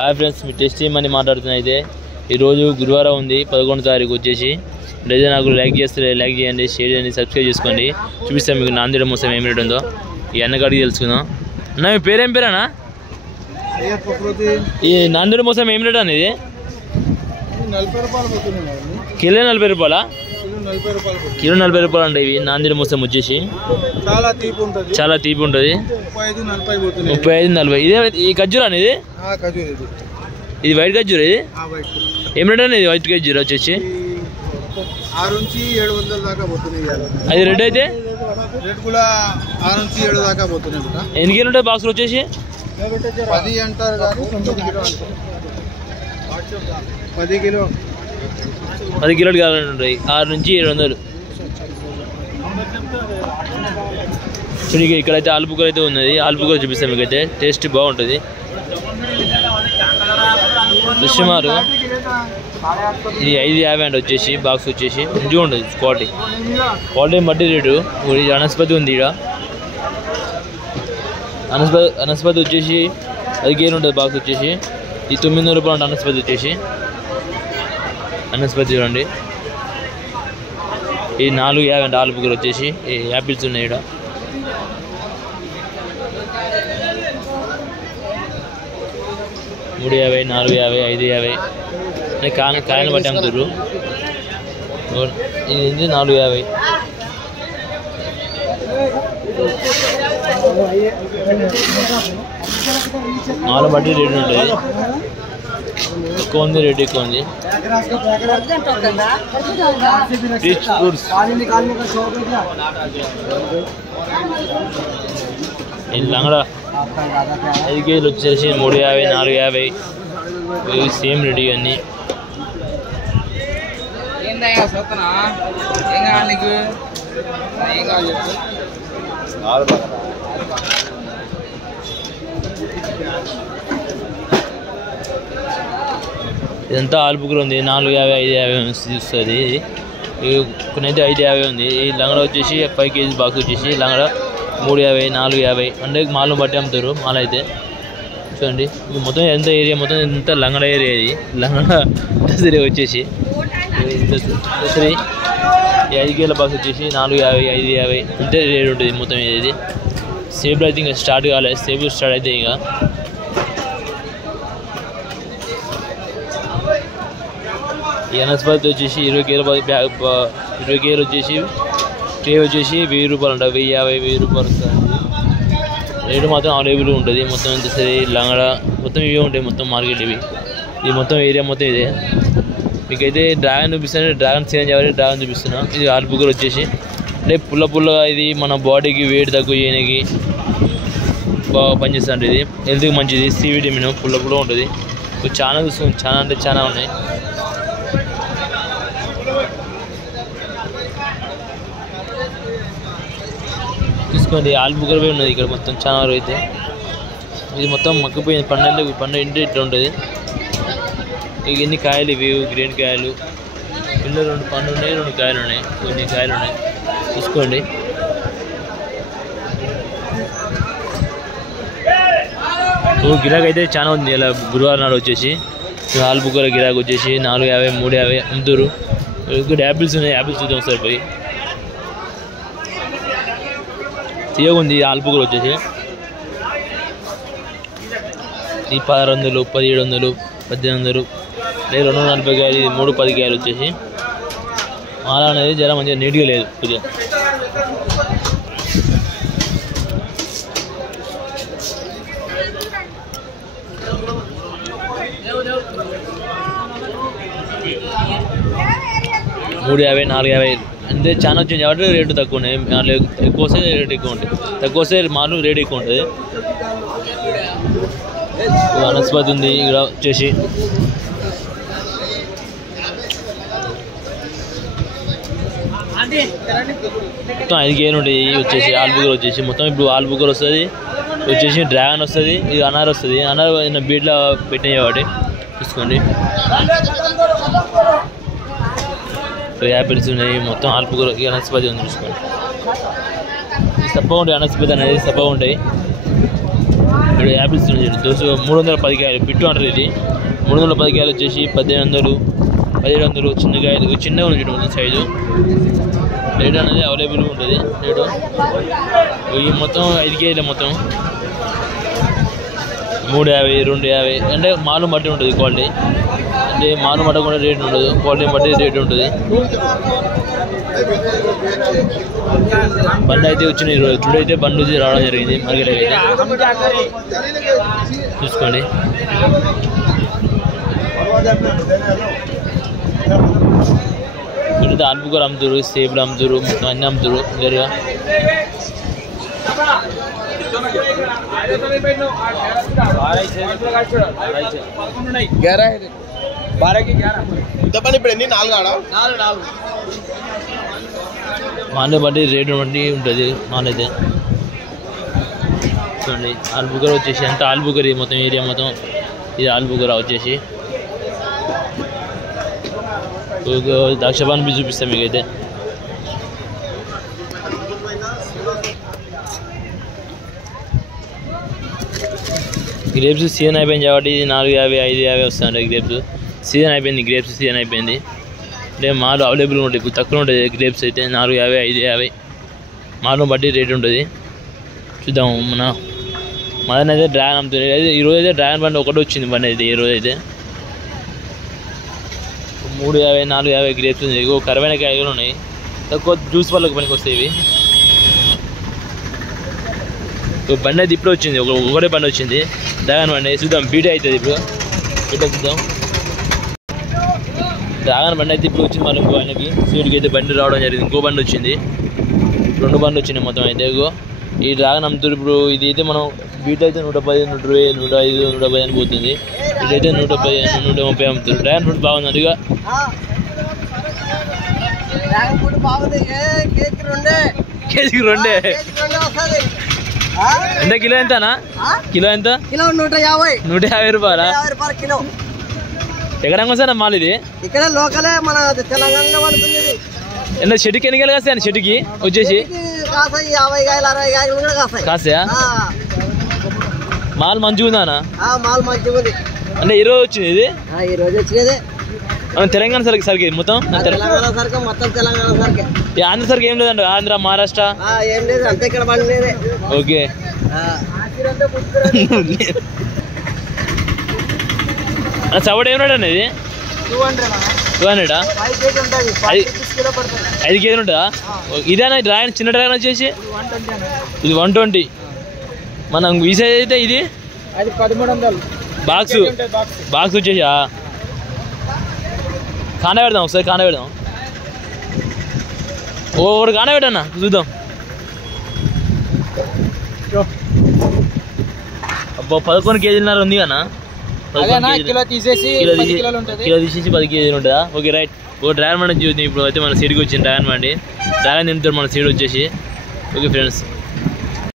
Hi friends, మీ tasty money మాట్లాడుతున్నా. అయితే ఈరోజు గురువారం ఉంది, 11వ తారీఖు వచ్చేసి. అయితే నాకు లైక్ చేస్తే లైక్ చేయండి, షేర్ చేయండి, సబ్స్క్రైబ్ చేసుకోండి. చూపిస్తాను మీకు నాందేడ్ మోసం ఏం రేట్ ఉందో ఈ అన్నగాడికి తెలుసుకుందాం. అన్న మీ పేరేం పేరేనా? ఈ నాందేడ్ మోసం ఏం రేట్ అనేది? కిలో 40 రూపాయలా? కిలో 40 రూపాయలు అంటే ఇవి నాందేడ్ మోసం వచ్చేసి చాలా తీపి ఉంటుంది. 35-40. ఇదే ఈ ఖర్జూర అనేది? ఇది వైట్ ఖర్జూర. ఇది ఏం రేట్ అనేది వైట్ ఖర్జూర వచ్చేసి? అది రెడ్ అయితే ఎన్ని కిలో ఉంటాయి బాక్స్ వచ్చేసి? 10 అంటారు కానీ 10 కిలోలు కావాలంటే ఉంటాయి. 6 నుంచి 700. చూడండి, ఇక్కడైతే ఆలుపుకూర అయితే ఉన్నది. ఆలుపుకూర చూపిస్తాను మీకు. అయితే టేస్ట్ బాగుంటుంది. సుమారు ఇది 5.50 అంటే వచ్చేసి బాక్స్ వచ్చేసి మంచిగా ఉంటుంది. క్వాలిటీ బట్టి రేటు. అనస్పతి ఉంది ఇక్కడ. అనస్పతి వచ్చేసి 10 కేజీలు ఉంటుంది బాక్స్ వచ్చేసి. ఈ 900 రూపాయలు ఉంటుంది అనస్పతి వచ్చేసి. అనస్పతి చూడండి, ఈ 4.50 అంటే ఆలుపుకూర వచ్చేసి. ఈ యాపిల్స్ ఉన్నాయి ఇక్కడ. $3.50, $4.50, $5.50 కాయలు బట్టి అమ్ముతారు. ఇది $4.50. నాలుగు బట్టి రేటు ఉంటుంది. ఎక్కువ ఉంది, రేట్ ఎక్కువ ఉంది. రిచ్ ఫ్రూట్స్ లంగడా 5 కేజీలు వచ్చేసి $3.50, $4.50. సేమ్ రెడీ అన్నీ. ఇదంతా ఆలుపుకూర ఉంది. 4.50, $5.50 వస్తుంది. కొన్ని అయితే 5.50 ఉంది. ఈ లంగడ వచ్చేసి 5 కేజీ బాక్స్ వచ్చేసి లంగడ $3.50, $4.50 అంటే మాలను బట్టి అమ్ముతారు. మాల అయితే చూడండి, మొత్తం ఎంత ఏరియా, మొత్తం ఎంత లంగడ ఏరియా. ఇది లంగడ దసరి వచ్చేసి దసరి. ఈ 5 కేజీల బాక్స్ వచ్చేసి $4.50, $5.50 అంతే రేట్ ఉంటుంది మొత్తం. ఇది సేపులు అయితే ఇంకా స్టార్ట్ కాలేదు. సేపులు స్టార్ట్ అయితే ఇక ఈ అనస్పతి వచ్చేసి 20 కేజీలు వచ్చేసి ట్రే వచ్చేసి $1000 ఉంటుంది. 1050, $1000 వస్తుంది. రేటు మాత్రం అవైలబుల్ ఉంటుంది. మొత్తం ఎంత సరే లంగడ మొత్తం ఇవే ఉంటాయి. మొత్తం మార్కెట్ ఇవి. ఇది మొత్తం ఏరియా మొత్తం ఇదే. మీకైతే డ్రాగన్ చూపిస్తాను. డ్రాగన్ చేంజ్ అవ్వాలి. డ్రాగన్ చూపిస్తున్నా. ఇది ఆలుపుకూర వచ్చేసి అంటే పుల్లగా. ఇది మన బాడీకి వెయిట్ తక్కువ చేయడానికి బాగా పనిచేస్తుంది. ఇది హెల్త్కి మంచిది. సి విటమిన్ పుల్ల ఉంటుంది. చాలా చూస్తుంది. చాలా అంటే చాలా ఉన్నాయి. తీసుకోండి. ఆలుపుకూర ఉన్నది ఇక్కడ మొత్తం చాలా వరకు అయితే. ఇది మొత్తం మక్కిపోయింది. పండు ఇంటి ఇట్లా ఉంటుంది. ఇక ఎన్ని కాయలు ఇవి గ్రీన్ కాయలు. ఇందులో 2 పండ్లు ఉన్నాయి, 2 కాయలు ఉన్నాయి. కొన్ని కాయలు ఉన్నాయి. చూసుకోండి. గిరాకీ అయితే చాలా ఉంది. ఇలా గురువారం నాడు వచ్చేసి ఆలుపుకూర గిరాకీ వచ్చేసి $4.50, $3.50 అమ్ముతారు. ఇక్కడ యాపిల్స్ ఉన్నాయి. యాపిల్స్ చూద్దాం ఒకసారి పోయి. తీయగా ఉంది ఆలుపుకూర వచ్చేసి. ఈ 1600, 1700, 1800, 240 కాయలు. 3 10 కాయలు వచ్చేసి. మాల అనేది జర మంచిగా నీట్గా లేదు కొద్దిగా. $3.50, $4.50 అంటే చాలా వచ్చింది కాబట్టి రేటు తక్కువ ఉన్నాయి. ఎక్కువ వస్తే రేటు ఎక్కువ ఉంటాయి. తక్కువ వస్తే మాలు రేటు ఎక్కువ ఉంటుంది. వనస్పతి ఉంది ఇక్కడ వచ్చేసి. మొత్తం 5 కేజీలు ఉంటాయి వచ్చేసి. ఆలుపుకూర వచ్చేసి మొత్తం ఇప్పుడు ఆలుపుకూర వస్తుంది వచ్చేసి. డ్రాగన్ వస్తుంది. ఇది అనార్ వస్తుంది. అనార్ బీట్లో పెట్టినాయి కాబట్టి చూసుకోండి. యాపిల్స్ ఉన్నాయి. మొత్తం ఆలుపుకూర. అనస్పతి ఉంది చూసుకోండి. సప్పగా ఉంటాయి. అనస్పతి అనేది సప్పగా ఉంటాయి. ఇప్పుడు యాపిల్స్ దోశ 310 కాయలు పిట్టు అంటారు. ఇది 310 కాయలు వచ్చేసి 1700 1700. చిన్నకాయలు చిన్నగా ఉంటుంది సైజు. రేట్ అనేది అవైలబుల్గా ఉంటుంది. రేటు ఈ మొత్తం 5 కేజీలు మొత్తం 350 250 అంటే మాలు బట్టి ఉంటుంది క్వాలిటీ. అంటే మాలు బట్ట కూడా రేట్ ఉండదు, క్వాలిటీని బట్టి రేట్ ఉంటుంది. బండి అయితే వచ్చిన టుడే అయితే బండి వచ్చి రావడం జరిగింది మార్కెట్ అయితే. చూసుకోండి. ఇక్కడ ఆల్బుకర్ అమ్ముతారు, సేపులు అమ్ముతారు, మొత్తం అన్నీ అమ్ముతారు దగ్గరగా. మానే బట్టి రేటు బట్టి ఉంటుంది మానైతే. చూడండి ఆల్బుకర్ వచ్చేసి అంత ఆల్బుకర్ మొత్తం ఏరియా మొత్తం ఇది ఆల్బుకర్ వచ్చేసి. ద్రాక్షపాన్ బి చూపిస్తాం మీకైతే. గ్రేప్స్ సీజన్ అయిపోయింది కాబట్టి 450 550 వస్తాయి గ్రేప్స్. సీజన్ అయిపోయింది, గ్రేప్స్ సీజన్ అయిపోయింది. అంటే మాలు అవైలబుల్గా ఉంటాయి, ఇప్పుడు తక్కువ ఉంటుంది గ్రేప్స్ అయితే 450 550 మాలు బట్టి రేట్ ఉంటుంది. చూద్దాము. మనైతే డ్రాగన్ అమ్ముతుంది. అయితే ఈరోజు అయితే డ్రాగన్ బండి ఒకటి వచ్చింది బండి అయితే ఈరోజు అయితే 350 450 గ్రేప్స్ ఉంది. కరవైన కాయలు ఉన్నాయి, తక్కువ జ్యూస్ వాళ్ళకి పనికి వస్తాయి ఇవి. బండి అయితే ఇప్పుడు వచ్చింది, ఒకటే బండి వచ్చింది డ్రాగన్ బండి. చూద్దాం బీటే అవుతుంది ఇప్పుడు, బీటే చూద్దాం. డ్రాగన్ బండి అయితే ఇప్పుడు వచ్చింది మనకు. ఆయనకి సీడ్కి అయితే బండి రావడం జరిగింది. ఇంకో బండి వచ్చింది, 2 బండ్లు వచ్చినాయి మొత్తం అయితే. ఈ డ్రాగన్ అమ్ముతారు ఇప్పుడు. ఇది అయితే మనం బీట్ అయితే 110 120 105 110 అని పోతుంది. ఇదైతే 110 130 అమ్ముతారు. డ్రాగన్ ఫ్రూట్ బాగుంది. అదిగా కేజీకి 2 ఎంత కిలో ఎంతనా? కిలో ఎంత? కిలో 150 రూపాయలా? కిలో. ఎక్కడ వస్తానా మాల్ ఇది? ఇక్కడ లోకలే మన తెలంగాణలో పడుతుంది. ఎంత చెట్టుకి ఎన్ని కాయలు కాస్తాయి? చెట్టుకి వచ్చేసి 50 కాయలు 60 కాయలు కూడా కాస్తాయా? మాల్ మంచిగా ఉందానా? మాల్ మంచిగా ఉంది. అంటే ఈరోజు వచ్చింది ఇది? ఈరోజు వచ్చినదే. తెలంగాణ సరికి మొత్తం తెలంగాణ సరికి మొత్తం తెలంగాణ సరికి. ఆంధ్ర సరికి ఏం లేదండి? ఆంధ్ర మహారాష్ట్ర ఏం లేదు, అంతే ఇక్కడ బండి లేదే. ఓకే. చవడ ఏమన్నాడు అండి ఇది? 200 5 కేజీలు ఉంటుందా? ఇదేనా డ్రాగన్? చిన్న డ్రాగన్ వచ్చేసి ఇది 120. మనం ఈ సైజ్ అయితే ఇది 1300 బాక్స్ వచ్చేసి కాన పెడదాం ఒకసారి. కాన పెడదాం, ఒకటి కాన పెట్టన్నా చూద్దాం. అబ్బా 11 కేజీలన్నర ఉంది కదా. కిలో తీసేసి 10 కేజీలు ఉంటుందా? Okay right. ఓ డ్రాగన్ బండి చూద్దాం. ఇప్పుడు అయితే మన సీడ్కి వచ్చింది డ్రాగన్ బండి. డ్రాగన్ తింటారు మన సీడ్ వచ్చేసి. Okay friends.